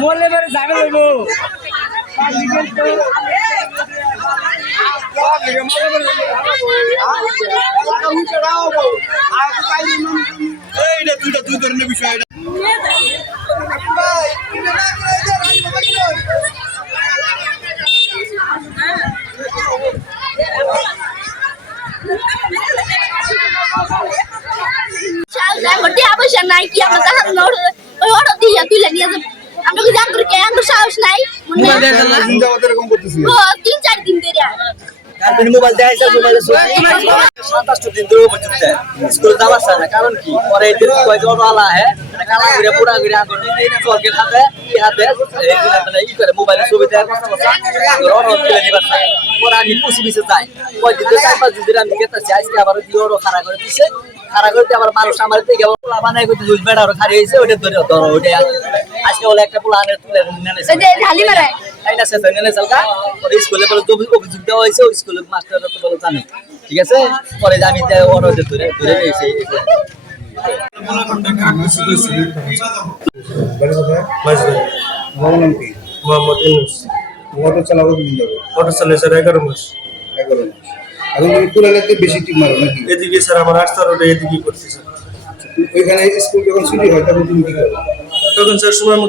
মরলে পরে যাবে লইবো এইটা দুইটা দুই ধরনের বিষয় এটা। চাল দেয় অবশ্য নাই কি আমরা নোট ওই অটো দিয়ে তুলে নিয়ে যাব আমরা কি জানতো কে আমরা সাহস নাই। মনে তিন চার দিন ধরে মোবাইল দেখাইছে মোবাইলে সাতাশটা দিন ধরে উপযুক্ত স্কুলে যাওয়ার চায় না কারণ কি? পরে দিন কয়েকজন আলা হ্যাঁ কালা ঘুরে পুরা ঘুরে আগুন চরকের হাতে ই হাতে মানে ই করে মোবাইলে ছবি দেয় কথা কথা ওর ওর পরে আমি পুষি পিছে যাই কয়েকদিন ধরে চার পাঁচ দিন আমি গেতেছি আজকে আবার দিয়ে ওরও খাড়া করে দিছে। খাড়া করতে আবার মানুষ আমার দিকে পোলা বানাই করতে দুই বেড়া ওর খাড়ি হয়েছে ওটা ধরে ধরো ওটাই আজকে বলে একটা পোলা আনে তুলে নেনে ওই যে ঢালি মারায় তাই না স্যার নেনে চালকা পরে স্কুলে বলে তো অভিযোগ দেওয়া হয়েছে ওই স্কুলের মাস্টাররা তো বলে জানে। ঠিক আছে? পরে যে আমি অনুরোধ ধরে ধরে নিয়েছি। মোহাম্মদ ইউনুস। মোটর চালাবো দিন যাবে মোটর চালিয়ে স্যার এগারো মাস। এগারো মাস। এখন তুমি পুরানাতে বেশি টিপ মারো নাকি? এদিকে স্যার আমার রাস্তার রোডে এদিকে করছি স্যার ওইখানে স্কুল যখন ছুটি হয় তখন তুমি কি করো? তখন স্যার সময় মতো